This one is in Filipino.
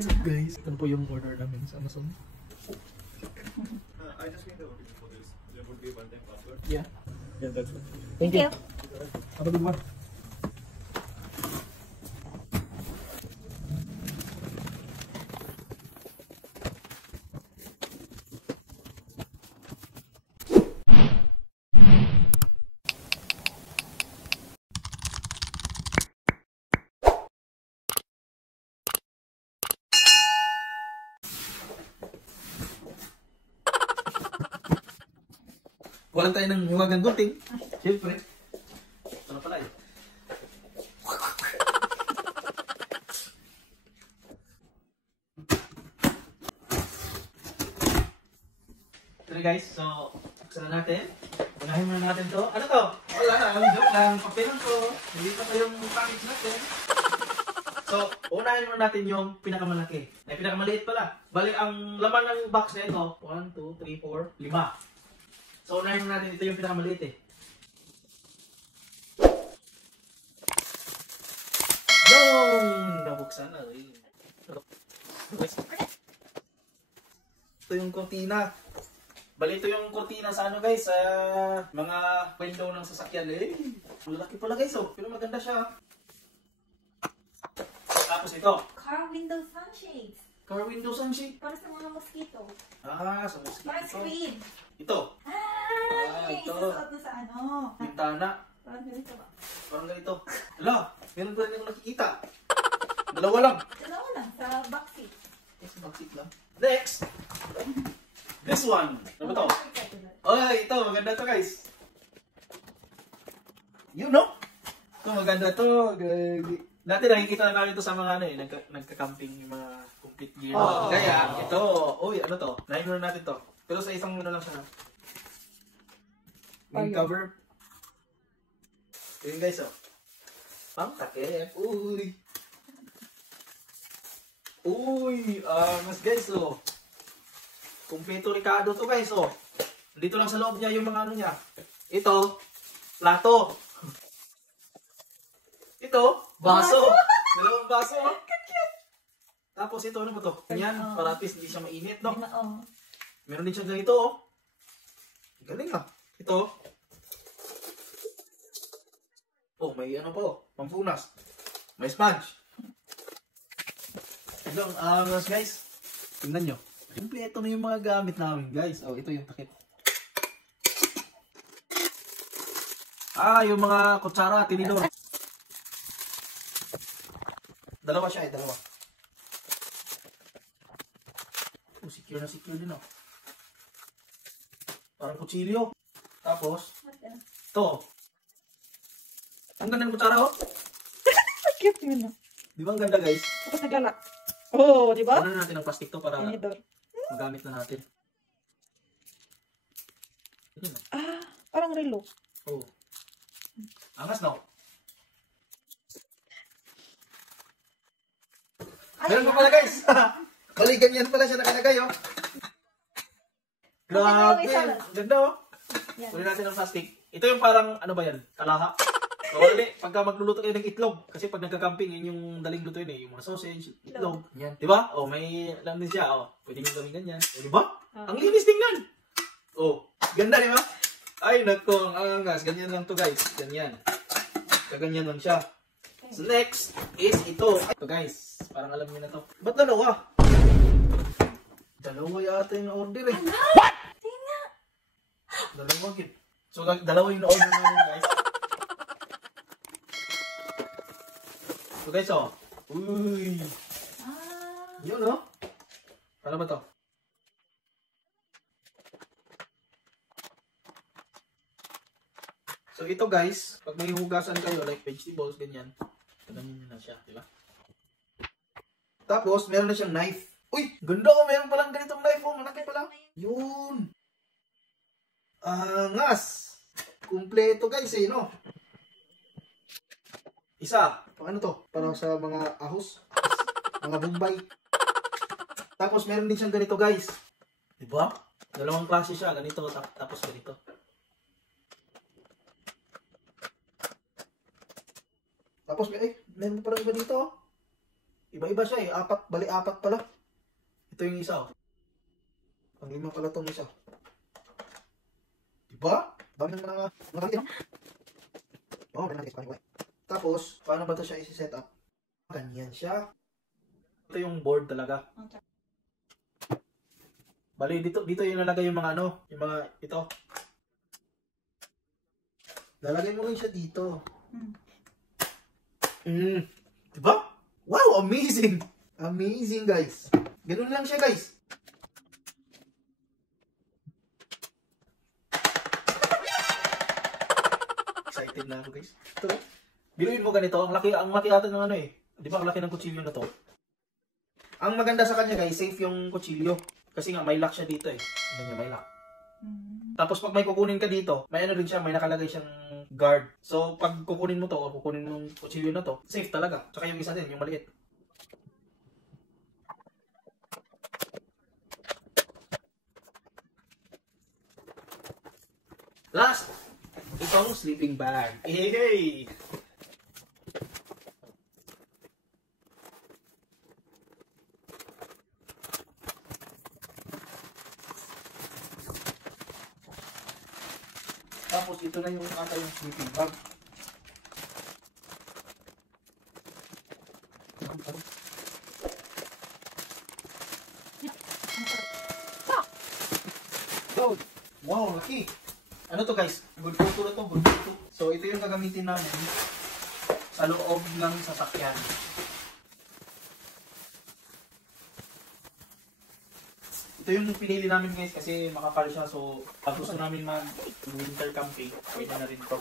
What's up guys? Ito po yung order namin sa Amazon. I just made the OTP for this. There would be a one-time password. Yeah. Yeah, that's it. Thank you. Have a good one. Walang tayo ng huwagang gunting. Siyempre. Ito na pala eh. Sorry guys, so buksan na natin. Unahin muna natin to. Ano to? Wala na, ang joke lang. Papilan to. Hindi pa yung package natin. So, unahin muna natin yung pinakamalaki. Ay, pinakamaliit pala. Bali, ang laman ng box na ito, 1, 2, 3, 4, 5. So, unahin natin ito yung pinakamaliit eh. Yung! Nabuksan na rin. Ito yung kortina. Bali, ito yung kortina sa ano guys, sa mga window ng sasakyan eh. Malaki pala guys oh, pero maganda siya. Tapos ito. Car window sunshades. Car window sunshade. Para sa mga mosquito. Ah, sa mosquito. Para screen. Ito. Ay, ito. isusuot mo sa ano. Bintana. Parang ganito ba? Parang ganito. Hala, meron pa rin akong nakikita. Dalawa lang. Dalawa lang sa backseat. Yes, backseat lang. Next! This one. Ano ba to? Ay, ito. Maganda to guys. You know? Ito, maganda to. Dati nakikita na namin ito sa mga ano eh. Nagka-camping yung mga complete gear. Oh. Kaya, ito. Uy, ano to? Nakikita na natin to. Pero sa isang ano lang siya. Main cover. Yun guys, oh. Pang takip. Uy. Uy. Mas guys, oh. Kompleto Ricardo to guys, oh. Dito lang sa loob niya yung mga ano niya. Ito, plato. Ito, baso. Dalawang baso, oh. Tapos ito, ano ba to? Ganyan, para at least hindi siya mainit, no? Meron din siya ganito, oh. Galing, ah. Ito. Oh, may ano pa, oh. Pampunas. May sponge. Ito, guys. Tingnan nyo. Kompleto na yung mga gamit namin, guys. Oh, ito yung takip. Yung mga kutsara, tinidor. Dalawa siya eh, dalawa. Oh, secure na secure din, oh. Parang kutsilyo. Tapos, ito. Ang ganda ng kutsara, oh. Cute yun, no? Di ba ang ganda, guys? Tapos nagala. Oh, di ba? Ano na natin ang plastic to para magamit na natin. Parang relo. Oh. Angas, no? Meron pa pala, guys. Bali, ganyan pala siya nakalagay, oh. Grabe. Ganda, oh. Kunin natin ang plastic. Ito yung parang, ano ba yan? Kalaha. Kawali, pagka magluluto kayo ng itlog. Kasi pag nagka-camping, yun yung daling luto yun eh. Yung mga sausage, itlog. Yan. Diba? Oh, may lang din siya. Oh, pwede nyo gawin ganyan. Oh, diba? Ang linis tingnan. Oh, ganda, diba? Ay, nako, ang angas. Ganyan lang to guys. Ganyan. Kaganyan lang siya. So, next is ito. Ito guys, parang alam niyo na to. Ba't dalawa? Dalawa yata yung order eh. What? Tingnan. Dalawa git. So, dalawa yung order namin guys. So guys, oh. Uy. Yun, oh. Paano ba to? So ito guys, pag may hugasan kayo, like vegetables, ganyan. Ganyan na siya, di ba? Tapos, meron na siyang knife. Uy, ganda oh, meron palang ganitong knife, oh. Malaki pala. Yun. Angas. Kumpleto guys, eh, no? Isa, ano to? Para sa mga ahos, mga bombay. Tapos meron din siyang ganito guys. Diba? Dalawang klase siya, ganito tapos ganito. Tapos meron pa rin iba dito. Iba-iba siya eh. Bali apat pala. Ito yung isa oh. Pang-lima pala tong isa. Diba? Dami ng mga no? Oh, meron natin pa. Tapos, paano ba ito siya isi-set up? Ganyan siya. Ito yung board talaga. Bali, dito yung nalagay yung mga ano, yung mga ito. Lalagay mo rin siya dito. Diba? Wow, amazing! Amazing, guys. Ganun lang siya, guys. Excited na ako, guys. Ito, biluin mo ganito. Ang laki ata ng ano eh. Di ba ang laki ng kutsilyo na to? Ang maganda sa kanya, guys, safe yung kutsilyo. Kasi nga, may lock siya dito eh. Ano niya, may lock. Tapos pag may kukunin ka dito, may ano rin siya, may nakalagay siyang guard. So pag kukunin mo to, o kukunin mo yung kutsilyo na to, safe talaga. Tsaka yung isa din, yung maliit. Last, itong sleeping bag. Hey! Tapos ito na yung ata yung sleeping bag. So, wow, laki. Ano to guys? Good photo na to, good photo. So ito yung gagamitin namin sa loob ng sasakyan. Ito yung pinili namin guys kasi makapal siya. So pag gusto namin mag winter camping, pwede na rin to.